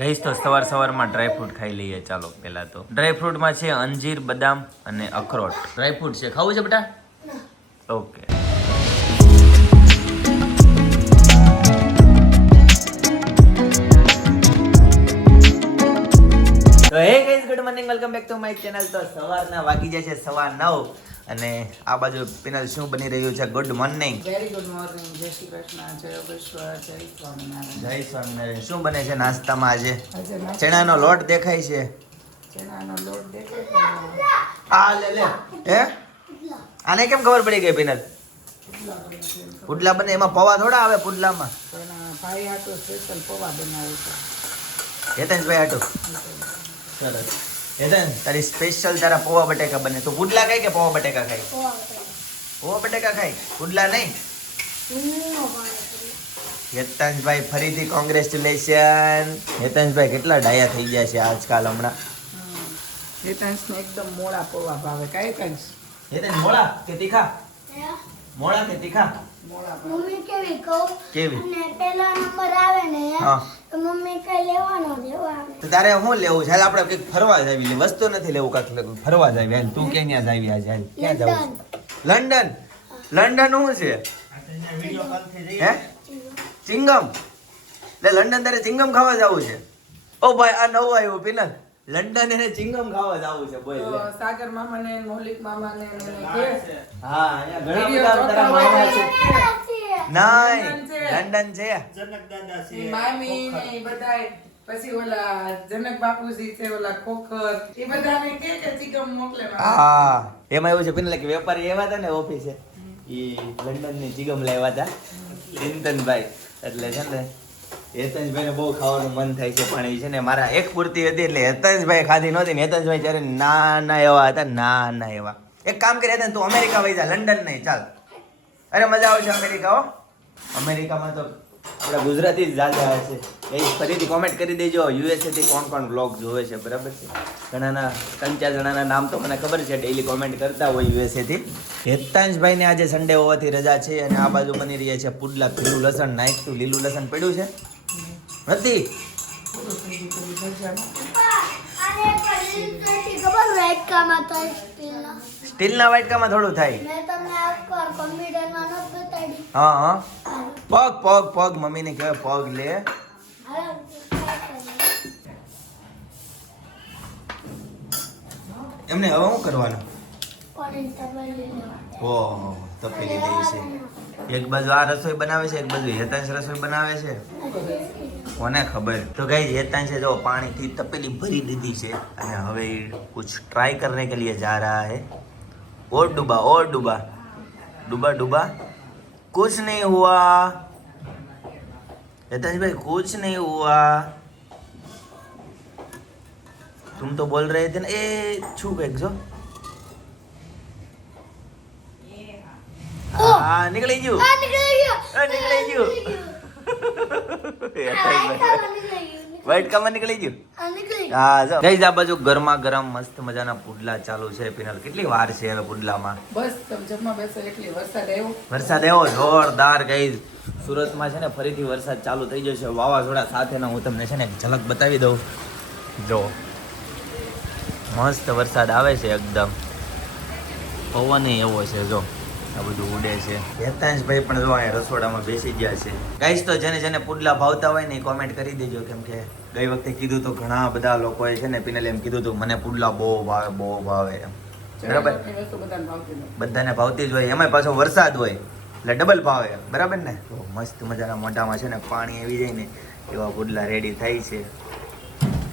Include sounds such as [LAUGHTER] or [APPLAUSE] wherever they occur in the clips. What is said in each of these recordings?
ગઈશ તો સવાર સવારમાં ડ્રાયફ્રૂટ ખાઈ લઈએ, ચાલો, પહેલા તો. ડ્રાયફ્રૂટમાં છે અંજીર, બદામ અને અખરોટ. ડ્રાયફ્રૂટ છે. ખાવું છે બેટા? ઓકે. તો hey guys good morning welcome back to my channel તો સવારના વાગી છે સવા નવ. અને આ બાજુ પિનલ શું બની રહ્યું છે? Good morning. Very good morning Jai Shri Krishna. જય યોગેશ્વર જય સ્વામિનારાયણ. જય સ્વામિનારાયણ. શું બને છે નાસ્તામાં આજે? ચણાનો લોટ દેખાય છે. ચણાનો લોટ દેખાય આ લે લે. હે? આને કેમ ખબર પડી ગઈ પિનલ? પુડલા બને એમ પૌવા થોડા આવે પુડલામાં? ભાઈ હાટો સ્પેશિયલ પૌવા બનાવે છે. હેતેશભાઈ હાટુ. સરસ. હેતન તારી સ્પેશિયલ તારા પૌવા બટેકા બને. તો પુડલા ખાય કે પૌવા બટેકા ખાય? પૌવા બટેકા. ખાય? પુડલા નહીં? હેતનભાઈ ફરીથી કોંગ્રેચ્યુલેશન હેતનભાઈ કેટલા ડાયા થઈ ગયા છે આજકાલ હમણાં? હેતંશને એકદમ મોડા પૌવા ભાવે. કાંઈ કાંઈ? હેતન મોળા કે તીખા? મોળા કે તીખા? મોડા ભાવે મમ્મી કેવી કહું? કેવી? અને પેલો નંબર આવે ને. હા. તારે શું લેવું છે? હાલ આપણે કંઈક ફરવા જ આવી વસ્તુ નથી લેવું કાંઈક ફરવા જાવી. હાલ તું ક્યાં ત્યાં જ આવી આજે? હાલ ક્યાં જવું લંડન. લંડન શું છે? હે? ચિંગમ. એટલે લંડન તારે ચિંગમ ખાવા જવું છે? ઓ ભાઈ આ નવું આવ્યું પિનલ લંડન એને ચિંગમ ખાવા જવું છે બોલ સાગર મામા ને મૌલિક મામા ને હા અહીંયા ઘણા બધા તારા મામા છે. નહીં લંડન છે. લંડન છે મામી ને બધાય પછી ઓલા જનક બાપુજી છે ઓલા ખોખર. એ બધાને કે કે ચિકમ મોકલે હા એમાં એવું છે પિનલ કે વેપારી એવા હતા ને ઓફિસે. એ લંડનની ચિગમ લાવ્યા હતા. ચિંતનભાઈ એટલે છે ને હેતંશભાઈ બહુ ખાવાનું મન થાય છે પણ એ છે ને મારા એક પૂરતી હતી એટલે હેતંશભાઈ ખાધી નહોતી ને હેતંશભાઈ જ્યારે નાના એવા હતા નાના એવા. એક કામ કરી હેતન તું અમેરિકા વહી જા લંડન નહીં ચાલ. અરે મજા આવશે અમેરિકા હો અમેરિકામાં તો આપણા ગુજરાતી જ હોય છે. એ ફરીથી કોમેન્ટ કરી દેજો. યુએસએથી કોણ કોણ બ્લોગ જોવે છે બરાબર છે? ઘણાના ત્રણ ચાર જણાના નામ તો મને ખબર છે ડેઈલી કોમેન્ટ કરતા હોય યુએસએથી હેતાંશભાઈને આજે સન્ડે હોવાથી રજા છે અને આ બાજુ બની રહ્યા છે પુડલા લીલું લસણ નાખ્યું. લીલું લસણ પડ્યું છે? નથી? સ્ટીલના વાટકામાં થોડું થાય. મેં તમને કોમ્પ્યુટરમાં હા હા. પગ પગ પગ. મમ્મીને કહેવાય પગ લે. એમને હવે શું કરવાનું? ઓહો તપેલી દઈ છે. એક બાજુ આ રસોઈ બનાવે છે એક બાજુ હેતાંશ રસોઈ બનાવે છે. કોને ખબર? તો ગઈ છે જો પાણીથી તપેલી ભરી દીધી છે. અને હવે કુછ ટ્રાય કરને કે લીએ જા રહા હે. ઓર ડૂબા ઓર ડૂબા. ડૂબા ડૂબા. कुछ नहीं हुआ यतनजी भाई कुछ नहीं हुआ तुम तो बोल रहे थे ना ए छू गए जो હા નીકળી ગયું નીકળી ગયું નીકળી ગયું વ્હાઈટ કામાં નીકળી ગયું. હા જો. ગઈ આ બાજુ ગરમા ગરમ મસ્ત મજાના પુડલા ચાલુ છે પિનલ. કેટલી વાર છે એના પુડલામાં? બસ જમવા બેસો એટલી વરસાદ આવ્યો. વરસાદ એવો જોરદાર ગઈ. સુરતમાં છે ને ફરીથી વરસાદ ચાલુ થઈ જશે વાવાઝોડા સાથેના હું તમને છે ને ઝલક બતાવી દઉં. જો. મસ્ત વરસાદ આવે છે એકદમ. પવન એવો છે જો. આ બધું ઉડે છે. હેતાંશભાઈ પણ જો અહીંયા રસોડામાં બેસી ગયા છે. ગાઈશ તો જેને જેને પુડલા ભાવતા હોય ને કોમેન્ટ કરી દેજો કેમ કે ગઈ વખતે કીધું તો ઘણા બધા લોકોએ છે ને પિનલ એમ કીધું હતું મને પુડલા બહુ ભાવે બહુ ભાવે. એમ. બરાબર? બધાને ભાવતી જ હોય. એમાંય પાછો વરસાદ હોય એટલે ડબલ ભાવે. બરાબર ને? તો મસ્ત મજાના મોઢામાં છે ને પાણી આવી જાય ને એવા પુડલા રેડી થાય છે.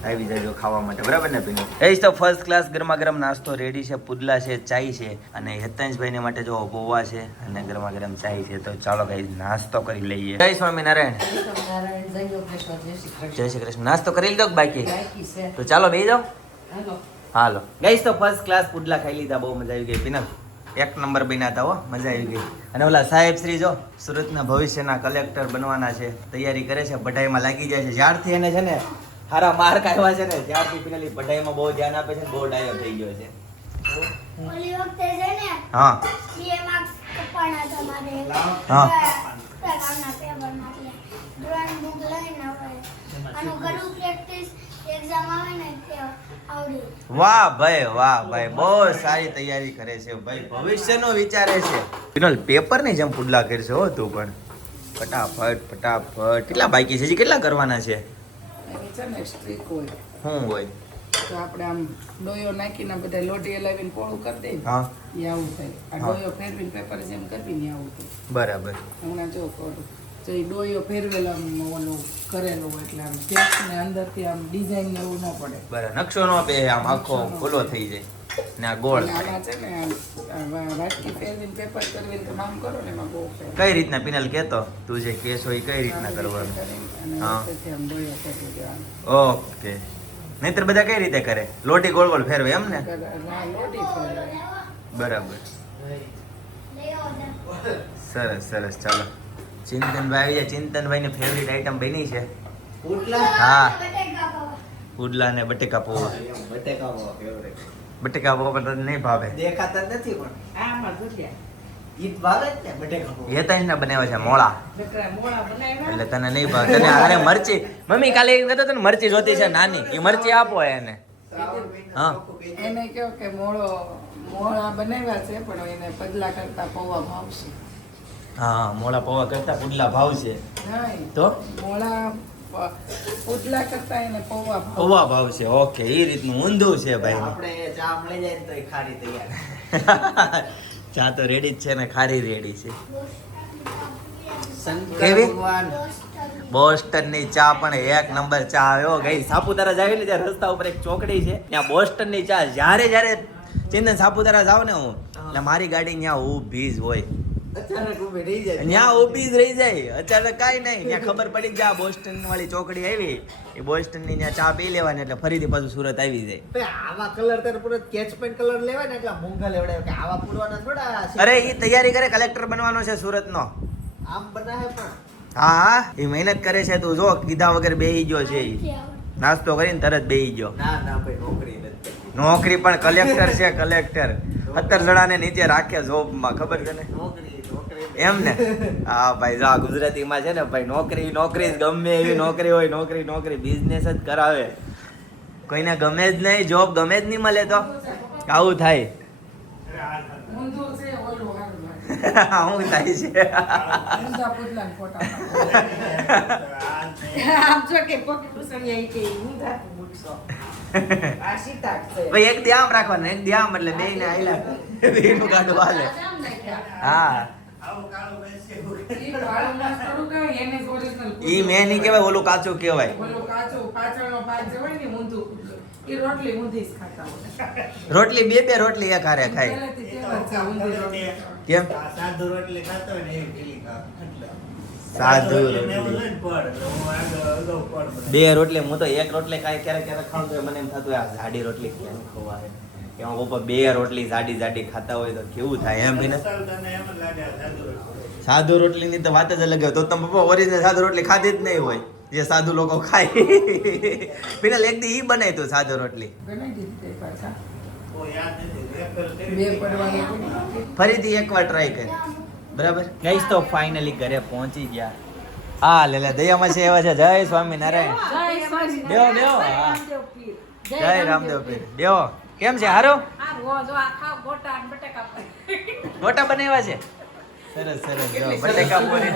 આવી જજો ખાવા માટે. બરાબર ને પીનો એ તો ફર્સ્ટ ક્લાસ ગરમા ગરમ નાસ્તો રેડી છે પુડલા છે ચાય છે અને હેતાંશભાઈને માટે જો પૌવા છે અને ગરમા ગરમ ચાય છે તો ચાલો કઈ નાસ્તો કરી લઈએ. જય સ્વામિનારાયણ. જય શ્રી કૃષ્ણ. નાસ્તો કરી લીધો બાકી? બાકી તો ચાલો બે જાઓ. હાલો. હાલો. ગઈશ તો ફર્સ્ટ ક્લાસ પુડલા ખાઈ લીધા બહુ મજા આવી ગઈ પીનલ એક નંબર બન્યા હતા હો મજા આવી ગઈ. અને ઓલા સાહેબ શ્રી જો સુરતના ભવિષ્યના કલેક્ટર બનવાના છે તૈયારી કરે છે બઢાઈમાં લાગી જાય છે. જ્યારથી એને છે ને સારા માર્ક આવ્યા છે ને ત્યારથી પિનલ પઢાઈમાં બહુ ધ્યાન આપે છે બહુ ડાયો થઈ ગયો છે. ઓલી વખતે છે ને હા. કપાણા તમારે. હા. પ્રકારના પેપરમાં ડ્રોઈંગ બુક લઈને આવે. આનું ઘણું પ્રેક્ટિસ એક્ઝામ આવે ને તે આવડે. વાહ ભાઈ વાહ ભાઈ બહુ સારી તૈયારી કરે છે ભાઈ ભવિષ્યનો વિચારે છે. વિનોલ પેપરની જેમ પુડલા કરશે હો તું પણ. ફટાફટ ફટાફટ. કેટલા બાકી છે હજી? કેટલા કરવાના છે? છે ને સ્ટ્રીક હોય. હોય? તો આપણે આમ ડોયો નાખીને બધા લોટી હલાવીને પોળું કરી દઈએ હા. એ આવું થાય. આ ડોયો ફેરવીને પેપર જેમ કરવી ને આવું થાય. બરાબર. હમણાં જો કરું. તો એ ડોયો ફેરવેલો ઓલો કરેલો હોય એટલે આમ ગેસ ને અંદરથી આમ ડિઝાઇન ને એવું ન પડે. બરાબર. નકશો નો બે આમ આખો ખુલ્લો થઈ જાય. ને આ ગોળ. કઈ રીતના? પિનલ કેતો તું જે કેસ હોય એ કઈ રીતના કરવાનું? હા. ઓકે. નહીતર બધા કઈ રીતે કરે? લોટી ગોળ ગોળ ફેરવે એમ ને? ના લોટી ફેરવે. બરાબર. સરસ સરસ. ચાલો. ચિંતનભાઈ આવી જાય ચિંતનભાઈ ની ફેવરિટ આઈટમ બની છે. પુડલા? હા. બટેકા પુડલા ને બટેકા પૌવા. બટેકા ફેવરેટ બટેકા તને નહીં ભાવે. દેખાતા નથી પણ આમાં જોડ્યા ઈ ભાવે જ ને બટેકા પૌવા. હેતાંશ બનાવ્યા છે મોળા. નકરા મોળા બનાવ્યા. એટલે તને નહીં ભાવે. તને અરે મરચી મમ્મી કાલે એમ કહેતો હતો મરચી જોતી છે નાની. એ મરચી આપો એને. હા. એને કહો કે મોળો મોળા બનાવ્યા છે પણ એને પતલા કરતા પૌવા ભાવશે. હા મોળા પૌવા કરતા પુડલા ભાવશે. તો? મોળા પુડલા કરતા એને પૌવા પૌવા ભાવશે. ઓકે એ રીતનું ઊંધું છે ભાઈ. આપણે ચા મળી જાય તો ખારી તૈયાર. [LAUGHS] ચા તો રેડી જ છે ને ખારી રેડી છે. કેવી? બોસ્ટનની ચા પણ એક નંબર ચા આવ્યો ગઈ સાપુતારા જાવી ને ત્યાં રસ્તા ઉપર એક ચોકડી છે. ત્યાં બોસ્ટનની ચા જ્યારે જ્યારે ચિંતન સાપુતારા જાવ ને હું. એટલે મારી ગાડી ત્યાં ઊભી જ હોય. અચાનક ઊભી રહી જાય. ત્યાં ઊભી જ રહી જાય. અચાનક કાંઈ નહીં. ત્યાં ખબર પડી જ જાય બોસ્ટન વાળી ચોકડી આવી. એ બોસ્ટનની ત્યાં ચા પી લેવાની એટલે ફરીથી પાછું સુરત આવી જાય. આવા કલર તારે પૂરો કેચમેન્ટ કલર લેવાય ને એટલા મોંઘા લેવડાવે કે આવા પૂરવાના થોડા અરે એ તૈયારી કરે કલેક્ટર બનવાનો છે સુરતનો. આમ બનાવે પણ. હા હા. એ મહેનત કરે છે તું જો કીધા વગર બેહી ગયો છે ઈ. નાસ્તો કરીને તરત બેહી ગયો. ના ના ભાઈ નોકરી નોકરી પણ કલેક્ટર છે કલેક્ટર. અત્યાર જણાને નીચે રાખે જોબમાં ખબર છે ને નોકરી. એમ ને હા, ભાઈ, જો ગુજરાતીમાં છે ને, ભાઈ, નોકરી નોકરી જ ગમે એવી નોકરી હોય, નોકરી નોકરી બિઝનેસ જ કરાવે. કોઈને ગમે જ નહીં જોબ ગમે જ નહીં મળે તો? આવું થાય. આવું થાય છે. ભાઈ, એક આમ રાખવાનું, એક દી એટલે બે ને આયલા ગાડું હાલે. હા. ઈ મેં નહીં કહેવાય ઓલું કાચું કહેવાય. ઓલું કાચું પાછળનો ભાગ જે ને ઊંધું ઈ રોટલી ઊંધી જ ખાતા હોય. રોટલી બે બે રોટલી એક હારે ખાય. કેમ? સાધુ રોટલી ખાતો ને. બે રોટલી હું તો એક રોટલી ખાય ક્યારેક ક્યારેક ખાઉં તો મને એમ થતું આ જાડી રોટલી કેમ ખવાય? એમાં પપ્પા બે રોટલી જાડી જાડી ખાતા હોય તો કેવું થાય એમ ને? મસાલો તને એમ જ લાગે આ સાદું રોટલી. સાદુ રોટલીની તો વાત જ અલગ હોય. તો તમે પપ્પા ઓરિજિનલ સાદુ રોટલી ખાધી જ નહીં હોય. જે સાદુ લોકો ખાય. પેલા એક દી ઈ બનાવી તું સાદુ રોટલી. બનાવી દીધી તે પાછા. ઓ યાદ નથી. રેફર કરી બે દીધી. પડવાની પડી. ફરીથી એકવાર ટ્રાય કર. બરાબર? ગઈશ તો ફાઇનલી ઘરે પહોંચી ગયા. હા લે લે દયામાં છે એવા છે. જય સ્વામિનારાયણ. બેહો હા. જય રામદેવ પીર. બેહો. કેમ છે? હારો? ગોટા બનાવ્યા છે? સરસ સરસ બટેકા પૂરી.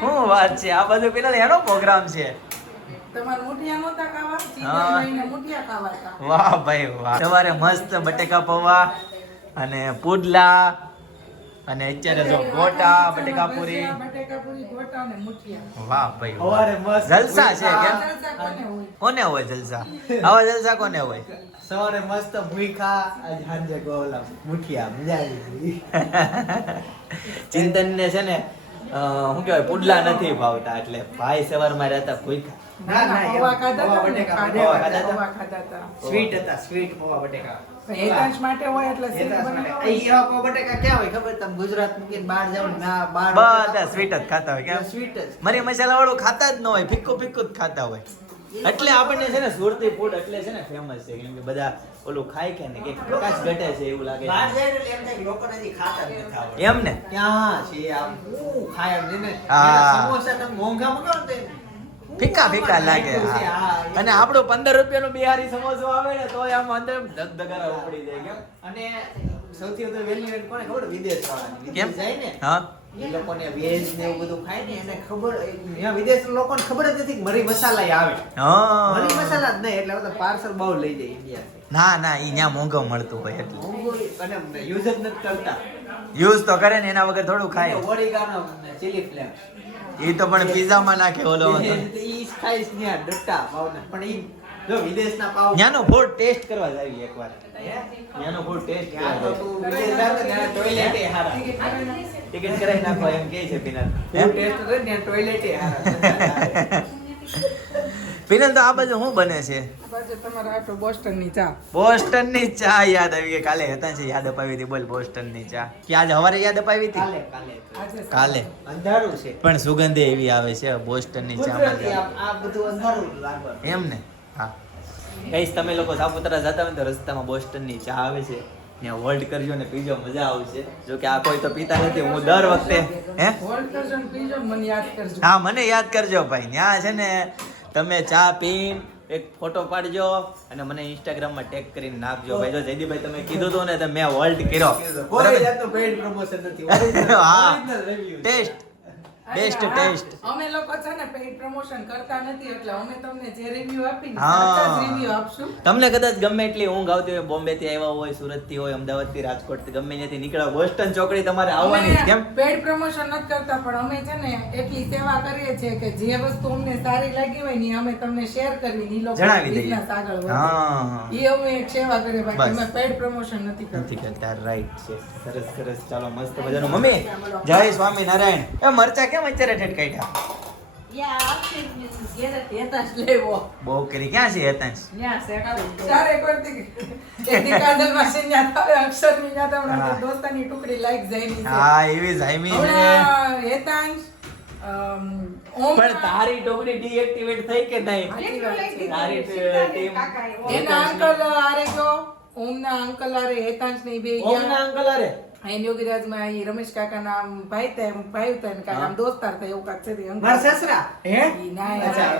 શું વાત છે? આ બધું પેલા એનો પ્રોગ્રામ છે. તમારે. વાહ ભાઈ વાહ. સવારે મસ્ત બટેકા પૌવા અને પુડલા અને અત્યારે જો ગોટા બટેકાપુરી ગોટા અને મુઠિયા. વાહ ભાઈ વાહ. મસ્ત જલસા છે કેમ કોને હોય? કોને હોય જલસા આવા જલસા કોને હોય સવારે મસ્ત ભૂખા આજ સાંજે ગોલા મુઠિયા મજા આવી ગઈ. ચિંતન ને છે ને શું કહેવાય પુડલા નથી ભાવતા એટલે ભાઈ સવારમાં રહેતા ભૂખા ના, ના, એવા ખાધા હતા. સ્વીટ હતા સ્વીટ પૌવા બટેકા પણ માટે હોય એટલે સ્વીટ માટે. બનાવવા અહીં બટેકા ક્યાં હોય ખબર? તમે ગુજરાત મૂકીને બહાર જાવ ના બહાર બધા સ્વીટ જ ખાતા હોય. કેમ? સ્વીટ જ. મરી મસાલા વાળું ખાતા જ ન હોય ફિક્કું ફિક્કું જ ખાતા હોય. એટલે આપણને છે ને સુરતી ફૂડ એટલે છે ને ફેમસ છે કેમ કે બધા ઓલું ખાય કે ને કે પ્રકાશ ઘટે છે એવું લાગે છે. એમ ને ક્યાં છે આમ? હું ખાય એમ ને સમોસા તમે મોંઘા મંગાવો ને ફીકા ફીકા લાગે હા. હા. અને આપણો પંદર રૂપિયાનો બિહારી સમોસો આવે ને તો આમ અંદર ધગધગારા ઉપડી જાય કેમ? અને સૌથી વધુ વેલ્યુ કોને ખબર? વિદેશ કેમ? જાય ને હા. એ લોકોને વેજ ને એવું બધું ખાય ને એને ખબર અહીંયા વિદેશ લોકોને ખબર જ નથી મરી મસાલા આવે. મરી મસાલા જ નહીં એટલે બધા પાર્સલ બહુ લઈ જાય ઇન્ડિયા ના ના એ ન્યા મોંઘો મળતું હોય એટલે. મોંઘું અને યુઝ જ નથી કરતા. યુઝ તો કરે ને એના વગર થોડું ખાય. ઓરિગાનો ચીલી ફ્લેક્સ ઈ તો પણ પીઝામાં નાખે ઓલો ઈ ખાઈશ ત્યાં ડટ્ટા પાવને પણ ઈ જો વિદેશના પાવ ન્યાનો ફૂડ ટેસ્ટ કરવા જ આવી એકવાર? ન્યાનો ફૂડ ટેસ્ટ ત્યાં તો તું વિદેશ જાવ ને ત્યાં હારા. ટિકિટ કરાવી નાખો એમ કહે છે Food taste કરે ને હારા. [LAUGHS] પિનલ તો આ બાજુ શું બને છે? પાછું તમારા ચા. બોસ્ટનની ચા યાદ આવી ગઈ. કાલે હતા છે યાદ અપાવી હતી. બોલ બોસ્ટનની ચા. કે આજે હવારે યાદ અપાવી હતી? કાલે કાલે. આજે કાલે. અંધારું છે. પણ સુગંધ એવી આવે છે બોસ્ટનની ચા આ આ બધું અંધારું લાગે એમ ને? હા. કઈશ તમે લોકો સાપુતારા જતા હોય તો રસ્તામાં બોસ્ટનની ચા આવે છે. ત્યાં હોલ્ડ કરજો ને પીજો મજા આવશે. જો કે આ કોઈ તો પીતા નથી હું દર વખતે હે? હોલ્ડ કરજો ને પીજો મને યાદ કરજો. હા મને યાદ કરજો ભાઈ. ત્યાં છે ને તમે ચા પીન એક ફોટો પાડજો અને મને ઇન્સ્ટાગ્રામમાં ટેગ કરીને નાખજો. ભાઈ જો જયદીભાઈ તમે કીધું હતું ને તો મેં હોલ્ડ કર્યો. બરાબર? નથી. [LAUGHS] હા. ટેસ્ટ બેસ્ટ ટેસ્ટ અમે લોકો છે ને પેઇડ પ્રમોશન કરતા નથી એટલે અમે તમને જે રિવ્યુ આપીને હા. રિવ્યુ આપશું. તમને કદાચ ગમે એટલી ઊંઘ આવતી હોય બોમ્બે થી આવ્યા હોય સુરતથી હોય અમદાવાદથી રાજકોટથી ગમે ત્યાંથી નીકળ્યા બોસ્ટન ચોકડી તમારે આવવાની કેમ? પેઇડ પ્રમોશન નથી કરતા પણ અમે છે ને એટલી સેવા કરીએ છીએ કે જે વસ્તુ અમને સારી લાગી હોય ને અમે તમને શેર કરવી ની લોકો જણાવી દઈએ. આગળ હા. એ અમે એક સેવા કરીએ બાકી અમે પેડ પ્રમોશન નથી નથી કરતા કરતા રાઈટ છે. સરસ સરસ. ચાલો મસ્ત મજાનું. મમ્મી જય સ્વામી નારાયણ એ મરચા કેમ અત્યારે ઠેઠ કાઢ્યા? બહુ કરી. ક્યાં છે હેતાંશ? હા. આપણી દોસ્તાની ટુકડી લાઈક જઈની છે. હા એવી જાયમી છે. હેતાંશ પણ તારી ટોકરી ડીએક્ટિવેટ થઈ કે નહીં. તારી ટીમ એના અંકલ આરે જો ઓમના અંકલ આરે હેતાંશ નહીં બે ઓમના અંકલ અરે અહીં યોગીરાજમાં ઈ રમેશ કાકા ના ભાઈ એમ ભાઈ હતા ને કાકા આમ દોસ્તાર હતા એવું કાંઈક છે. મારા સસરા? હે? ના અચ્છા.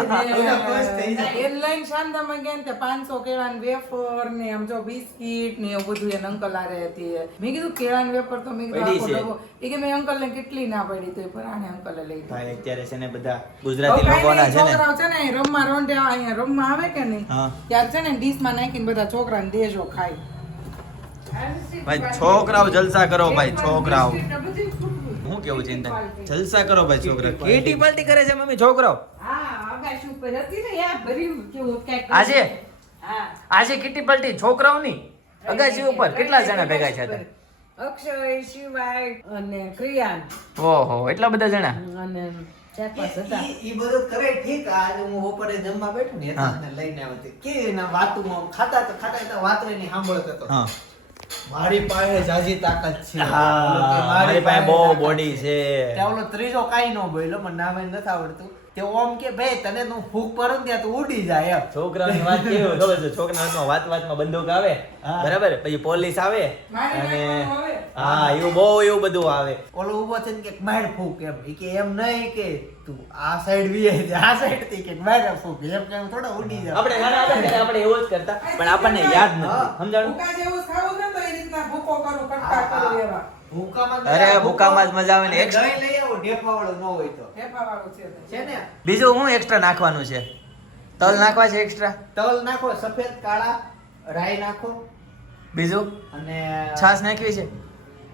બધા ખુશ થઈ જાય. એને લઈને શાંતામાં ગયા ને 500 કેળાની વેફર ને આમ જો બિસ્કિટ ને એવું બધું એને અંકલ આરે હતી મેં કીધું કેળાની વેફર તો મેં કીધું ઈ કે મેં અંકલ ને કેટલી ના પડી તો પણ આને અંકલ લઈ ભાઈ અત્યારે છે ને બધા ગુજરાતી લોકોના છે ને. છોકરાઓ છે ને અહીં રમવા રોંઢે અહીંયા રમવા આવે કે નહીં? હા. ત્યારે છે ને ડીશમાં નાખીને બધા છોકરાને દેજો ખાય ભાઈ છોકરાઓ જલસા કરો ભાઈ છોકરાઓ. હું કેવું ચિંતન જલસા કરો ભાઈ છોકરા કેટી પાર્ટી કરે છે મમ્મી છોકરાઓ? હા આકાશ ઉપર હતી ને યા ભર્યું કેવું કાંઈક આજે? આજે કિટી પાર્ટી છોકરાઓની? અગાસી ઉપર. કેટલા જણા ભેગા છે અક્ષય શિવાય અને ક્રિયાન. ઓહો એટલા બધા જણા? અને ચાર પાંચ હતા. ઈ- ઈ બધું કરે ઠીક. આજે હું બપોરે જમવા બેઠું ને લઈને કે એના વાતુમાં ખાતા તો ખાતા તો વાતો એની સાંભળતો હતો હા. મારી પાસે જાજી તાકાત છે. મારી પાસે બહુ બોડી છે. ત્યાં ઓલો ત્રીજો કઈ ન બોલ્યો મને નામે નથી આવડતું. તે ઓમ કે ભાઈ તને તું ફૂક પરું ત્યાં તું ઉડી જાય એમ. છોકરાની વાત કેવું ખબર છે? છોકરા હાથમાં વાત વાતમાં બંદૂક આવે બરાબર? પછી પોલીસ આવે અને. હા એવું બહુ એવું બધું આવે. ઓલો ઊભો થઈને કે માર ફૂક એમ. કે એમ નહીં કે તું આ સાઈડ બી આ સાઈડથી કે માર ફૂક. એમ કે થોડા ઉડી જાય. આપણે નાના હતા આપણે એવું જ કરતા પણ આપણને યાદ નથી સમજાણું? ભૂકા જેવું ખાવું છે ને તો એ રીતના ભૂકો કરું કટકા કરું એવા અરે, ભૂકામાં જ મજા આવે ને. અને લઈ આવો ઢેફા ન હોય તો. હેફા છે છે ને? બીજું હું એક્સ્ટ્રા નાખવાનું છે? તલ નાખવા છે એક્સ્ટ્રા તલ નાખો સફેદ કાળા રાઈ નાખો. બીજું? અને છાસ નાખવી છે?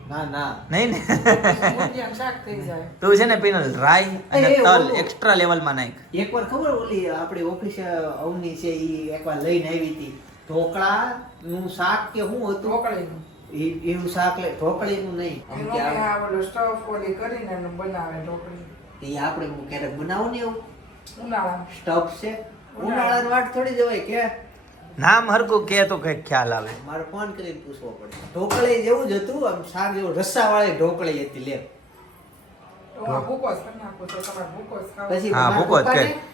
ના ના. નહીં ને? તું છે ને પિનલ રાઈ અને એ, એ, તલ. એક્સ્ટ્રા લેવલમાં નાખ. એકવાર ખબર ઓલી આપણી ઓફિસ અવની છે ઈ એકવાર લઈને આવી હતી. ઢોકળા નું શાક કે શું હતું? ઢોકળીનું. એવું શાક લે ઢોકળીનું નહીં. આમ કે કે આ ઓલું ઓલી કરીને એનું બનાવે ઢોકળી. ઈ આપણે હું ક્યારેક બનાવું ને એવું? ઉનાળા સ્ટફ છે? ઉનાળાની વાટ થોડી જવાય કે? નામ હરકું કે તો કંઈક ખ્યાલ આવે. મારે ફોન કરીને પૂછવો પડે. ઢોકળી જેવું જ હતું આમ શાક જેવું. રસ્સા વાળી ઢોકળી હતી લે.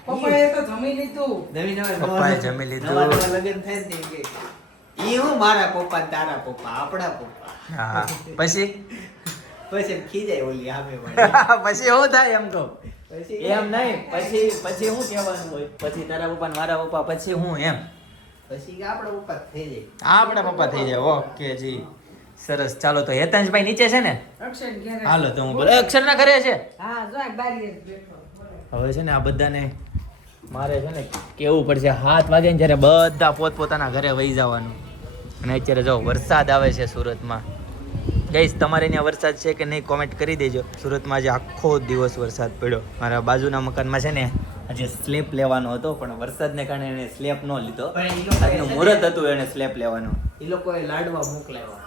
પપ્પાએ જમી લીધું. નવી નવા જમી લીધું. નવા નવા લગ્ન થાય ને કે, હું મારા પપ્પા તારા પપ્પા આપણા પપ્પા. હા. પછી? પછી ખીજાય ઓલી આમે પછી શું થાય એમ તો. પછી એમ નહીં પછી પછી હું કહેવાનું હોય? પછી તારા પપ્પા મારા પપ્પા પછી હું એમ? પછી કે આપણા પપ્પા થઈ જાય. આપણા પપ્પા થઈ જાય ઓકે જી. સરસ. ચાલો તો હેતાંશભાઈ નીચે છે ને? હાલો તો હું બોલ. અક્ષર ના ઘરે છે. હવે છે ને આ બધાને મારે છે ને કેવું પડશે. હાથ વાગે ને જ્યારે બધા પોતપોતાના ઘરે વહી જવાનું. અને અત્યારે જો વરસાદ આવે છે સુરતમાં. ગઈશ તમારે ત્યાં વરસાદ છે કે નહીં કોમેન્ટ કરી દેજો. સુરતમાં આજે આખો દિવસ વરસાદ પડ્યો. મારા બાજુના મકાનમાં છે ને આજે સ્લેપ લેવાનો હતો પણ વરસાદને કારણે એને સ્લેપ ન લીધો. આજનું મુહૂર્ત હતું એને સ્લેપ લેવાનો. એ લોકોએ લાડવા મોકલાવ્યા.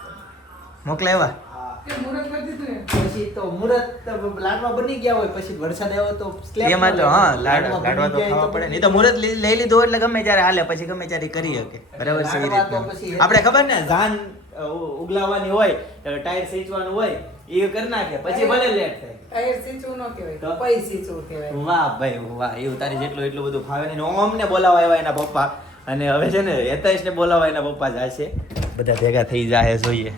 મોકલાવ્યા? પછી તો મુરત લાડવા બની ગયા હોય પછી વરસાદ આવ્યો તો એમાં તો હા લાડવા લાડવા તો ખાવા પડે. નહીં તો મુરત લઈ લીધું એટલે ગમે ત્યારે હાલે પછી ગમે ત્યારે કરી શકે. બરાબર છે એ રીતના. આપણે ખબર ને ધાન અ, ઉગલાવવાની હોય ટાયર સીંચવાનું હોય એ કરી નાખે પછી ભલે લેટ થાય. ટાયર સીચવું ન કહેવાય તો? પૈ સીચવું કહેવાય. વાહ ભાઈ વાહ એવું તારી જેટલું એટલું બધું ફાવે ને અમને બોલાવા આવ્યા એના પપ્પા. અને હવે છે ને હેતાશ ને બોલાવા એના પપ્પા જશે. બધા ભેગા થઈ જાય જોઈએ.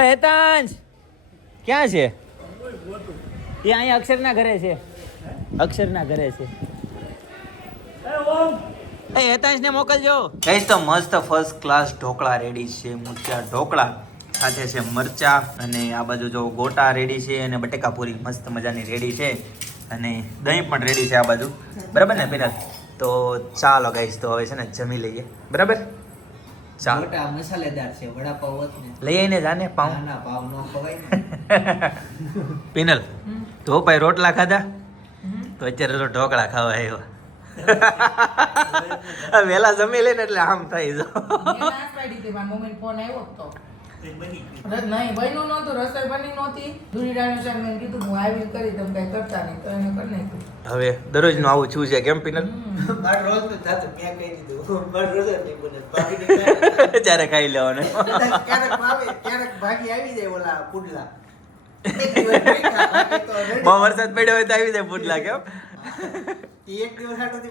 હેતાંશ. ક્યાં છે? એ અહીંયા અક્ષરના ઘરે છે. અક્ષરના ઘરે છે. એ હેતાંશને મોકલજો. કહીશ તો મસ્ત ફર્સ્ટ ક્લાસ ઢોકળા રેડી છે, મુઠિયા ઢોકળા, સાથે છે મરચા અને આ બાજુ જો ગોટા રેડી છે અને બટેકાપુરી મસ્ત મજાની રેડી છે. અને દહીં પણ રેડી છે આ બાજુ. બરાબર ને પિનલ તો ચાલો ગાઈશ તો હવે છે ને જમી લઈએ. બરાબર? મોટા મસાલેદાર છે વડાપાવ હોત ને. લઈ આવીને જાને પાઉં. ના પાવ નો ખવાય [LAUGHS] પિનલ તો ભાઈ રોટલા ખાધા? તો અત્યારે તો ઢોકળા ખાવા આવ્યો [LAUGHS] વેલા જમી લઈને એટલે આમ થાય જ પાડી હતી, મારા મમ્મીનો ફોન આવ્યો હતો. નહીં, બન્યું નહોતું, રસોઈ બની નહોતી. દૂધીડાનું શાક મેં કીધું હું આવી કરી તમે કઈ કરતા નહીં. તો એને કરી નાખ્યું. હવે દરરોજનું આવું છું છે કેમ પિનલ? મારે રોજ તો થતું મેં કહી દીધું મારે રોજ નહીં બને ત્યારે [LAUGHS] ખાઈ લેવાનું. ક્યારેક આવે ક્યારેક ભાગી આવી જાય ઓલા પુડલા. બહુ વરસાદ પડ્યો હોય તો આવી જાય પૂટલા કેમ? ઈ એક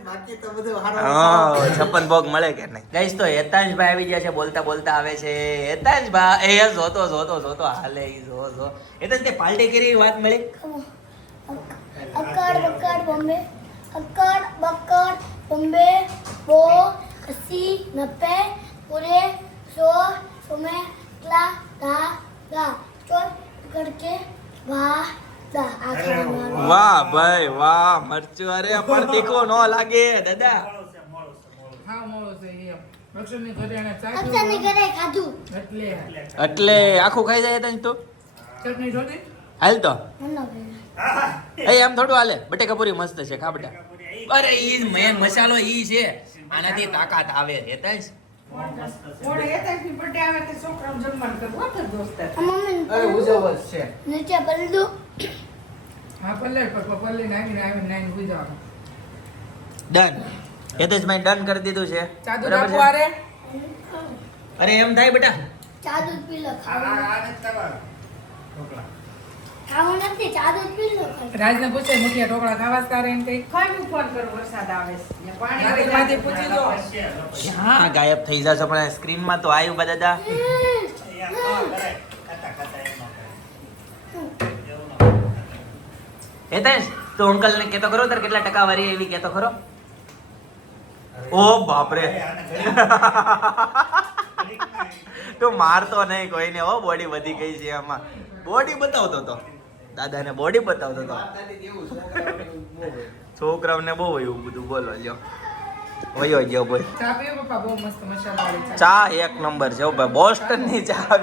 બાકી તો બધું હારો છપ્પન ભોગ મળે કે નહીં? ગઈશ તો હેતાંશભાઈ આવી ગયા છે બોલતા બોલતા આવે છે. હેતાંશભાઈ એ જોતો જોતો જોતો હાલે ઈ જો જો. એટલે તે પાલટી કરી વાત મળી? અક્કડ બક્કડ બોમ્બે. અક્કડ બક્કડ બોમ્બે બો અસી નબ્બે પૂરે સો સુમે ક્લા દા દા ચોર કરકે વાહ વાહ ભાઈ વાહ મરચું. અરે પણ તીખો નો લાગે દાદા. એટલે. એટલે આખું ખાઈ જાય હેતાંશ તો? હાલ તો. એ આમ થોડું હાલે. બટેકા પૂરી મસ્ત છે ખાબડા અરે ઈ મેન મસાલો ઈ છે. આનાથી તાકાત આવે છે ડન હેતેશભાઈ ડન કરી દીધું છે. બરાબર છે? અરે એમ થાય બેટા. ચા દૂધ પી લો ખાવું પી લો ખાલી. રાજને પૂછે મુઠિયા ઢોકળા ખાવા તારે એમ કઈ ખાઈને ફોન કરો વરસાદ આવે છે. પાણી માંથી પૂછી દો હા ગાયબ થઈ જશે પણ સ્ક્રીનમાં તો આવ્યું બધા દા. હેતેશ તું અંકલ ને કેતો ખરો તાર કેટલા ટકા વારી એવી કેતો ખરો? ઓ બાપરે. તું મારતો નહીં કોઈને હો બોડી વધી ગઈ છે આમાં. બોડી બતાવતો તો. દાદાને બોડી બતાવતો તો. છોકરાઓને બહુ એવું બધું બોલો લ્યો. વયો ગયો ભાઈ ચા પીવો પપ્પા? બહુ મસ્ત મસાલાવાળી ચા. ચા એક નંબર છે ભાઈ. બોસ્ટનની ચા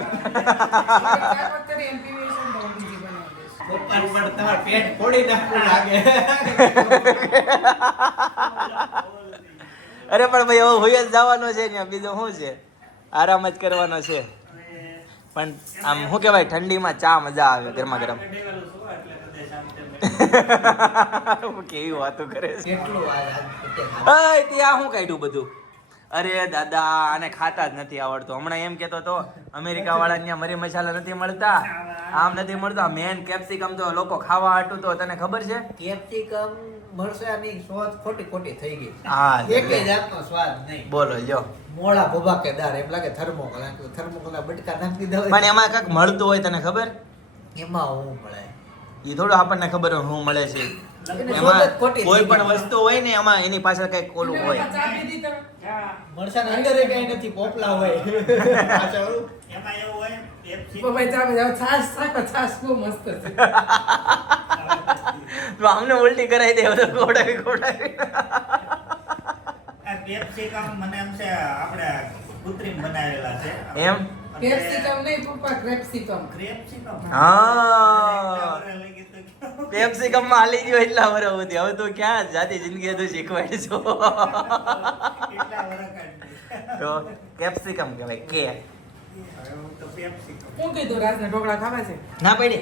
પેટ ફોડી નાખવું લાગે. અરે પણ ભાઈ હવે હોય જ જવાનો છે ને બીજું શું છે? આરામ જ કરવાનો છે. પણ આમ શું કહેવાય ઠંડીમાં ચા મજા આવે ગરમા ગરમ [LAUGHS] કેવી વાતો કરે છે. ત્યાં શું કાઢ્યું બધું? અરે દાદા આને ખાતા જ નથી આવડતું. હમણાં એમ કેતો તો અમેરિકા વાળા ત્યાં મરી મસાલા નથી મળતા આમ નથી મળતા. મેન કેપ્સિકમ તો લોકો ખાવા હાટું તો તને ખબર છે? કેપ્સિકમ મરચાની સ્વાદ ખોટી ખોટી થઈ ગઈ. હા એક જ આપનો સ્વાદ નહીં. બોલો લ્યો. મોળા ભબાકેદાર એમ લાગે થર્મોકોલ થર્મોકોલના બટકા નાખી દીધા પણ એમાં કાંઈક મળતું હોય તને ખબર? એમાં હું મળે. એ થોડું આપણને ખબર હોય શું મળે છે. એમાં કોઈ પણ વસ્તુ હોય ને એમાં એની પાછળ કંઈક ઓલું હોય. પીધી અંદર એ કઈ નથી પોપલા હોય. એમાં એવું હોય અમને ઉલટી કરાવી દે તો ખોડાવી પેપ્સિકમ મને એમ છે આપણે કૃત્રિમ બનાવેલા છે. એમ? કેપ્સિકમ નહીં પપ્પા ક્રેપ્સિકમ ક્રેપ્સિકમ હા. પેપ્સિકમમાં હાલી ગયો એટલા વર્ષ સુધી. હવે તો ક્યાં જાતી જિંદગી તું શીખવાડી છો તો [LAUGHS] કેપ્સિકમ કહેવાય કે. હું કીધું રાજને ઢોકળા ખાવા છે? ના પડી.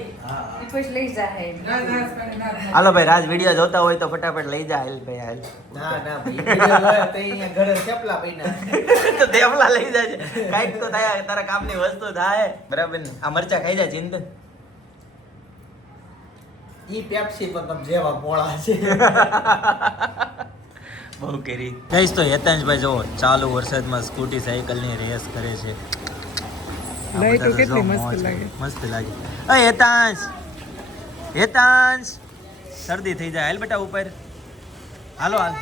પછી લઈ જાય રાજ રાજ હાલો ભાઈ રાજ વીડિયો જોતા હોય તો ફટાફટ લઈ જા હાલ ભાઈ હાલ. ના ના ભાઈ બીજા જોયા તો અહીંયા ઘરે થેપલા પૈના. તો દેવલા લઈ જાજે. કાંઈક તો થાય તારા કામની વસ્તુ થાય. બરાબર ને? આ મરચા ખાઈ જા ચિંતન. ઈ પેપ્સી પણ જેવા છે. બહુ કરી. કહીશ તો હેતાંશભાઈ જો ચાલુ વરસાદમાં સ્કૂટી સાયકલની રેસ કરે છે. લાઈટો કેટલી મસ્ત લાગે. મસ્ત લાગે. અય હેતાંશ. હેતાંશ. શરદી થઈ જાય. હાલ બેટા ઉપર. હાલો હાલ.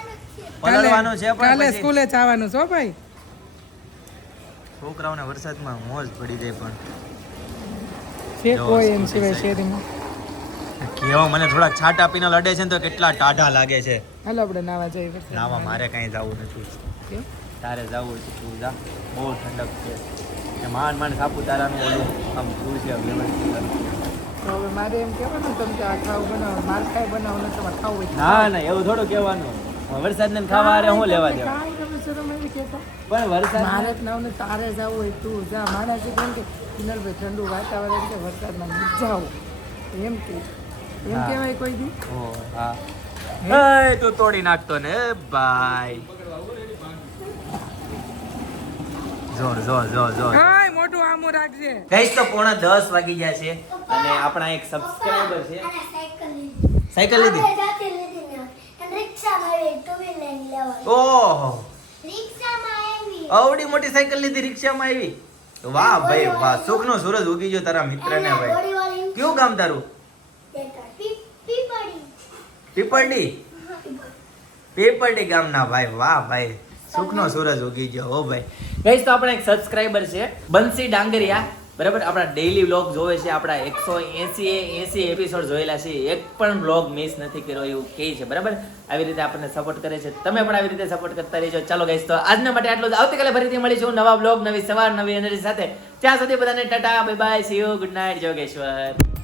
પલળવાનું છે પણ કાલે સ્કૂલે જવાનું છો ભાઈ? છોકરાઓને વરસાદમાં મોજ પડી જાય પણ. છે કોઈ એમ સિવાય. શેરીમાં. કેવો મને થોડા છાટ આપીને લડે છે ને તો કેટલા ટાઢા લાગે છે. હાલો આપણે નાવા જઈએ. નાવા મારે કાંઈ જવું નથી. તારે જવું છે તું જા. બહુ ઠંડક છે. માંડ માંડ સાપુતારાનું ઓલું આમ શું છે તો હવે મારે એમ કહેવાનું તમે કે આ ખાવું બનાવો મારે બનાવવું નથી તમારે ખાવું હોય ના ના એવું થોડું કહેવાનું. વરસાદ ને ખાવા હારે શું લેવા દેવા? પણ વરસાદ મારે જ નાવ ને તારે જવું હોય તું જા. મારા છે કેમ કે કિનલભાઈ ઠંડુ વાતાવરણ છે વરસાદમાં ન એમ કે. એમ કહેવાય કોઈ દી. હા. એ તું તોડી નાખતો ને ભાઈ. જો જો જો જો કાંઈ મોટું આમું રાખજે. ગઈશ તો પોણા દસ વાગી ગયા છે અને આપણા એક સબસ્ક્રાઇબર છે. સાયકલ લીધી. ને. ઓહો. આવડી મોટી સાયકલ લીધી રિક્ષામાં આવી? વાહ ભાઈ વાહ. સુખનો સૂરજ ઉગી ગયો તારા મિત્રને ભાઈ. કયું ગામ તારું? પીપળી. પીપળડી પીપળડી ગામના ભાઈ. વાહ ભાઈ. સુખનો સૂરજ ઉગી ગયો ઓ ભાઈ. ગઈશ તો આપણે એક સબસ્ક્રાઇબર છે, બંસી ડાંગરિયા. બરાબર? આપણા ડેઈલી વ્લોગ જોવે છે, આપણા એકસો એસી એસી એપિસોડ જોયેલા છે. એક પણ વ્લોગ મિસ નથી કર્યો, એવું કહે છે, બરાબર? આવી રીતે આપણને સપોર્ટ કરે છે. તમે પણ આવી રીતે સપોર્ટ કરતા રહેજો. ચાલો ગઈશ તો આજના માટે આટલું જ. આવતીકાલે ફરીથી મળીશું નવા વ્લોગ નવી સવાર, નવી એનર્જી સાથે. ત્યાં સુધી બધાને tata bye bye see you good night Jogeshwar.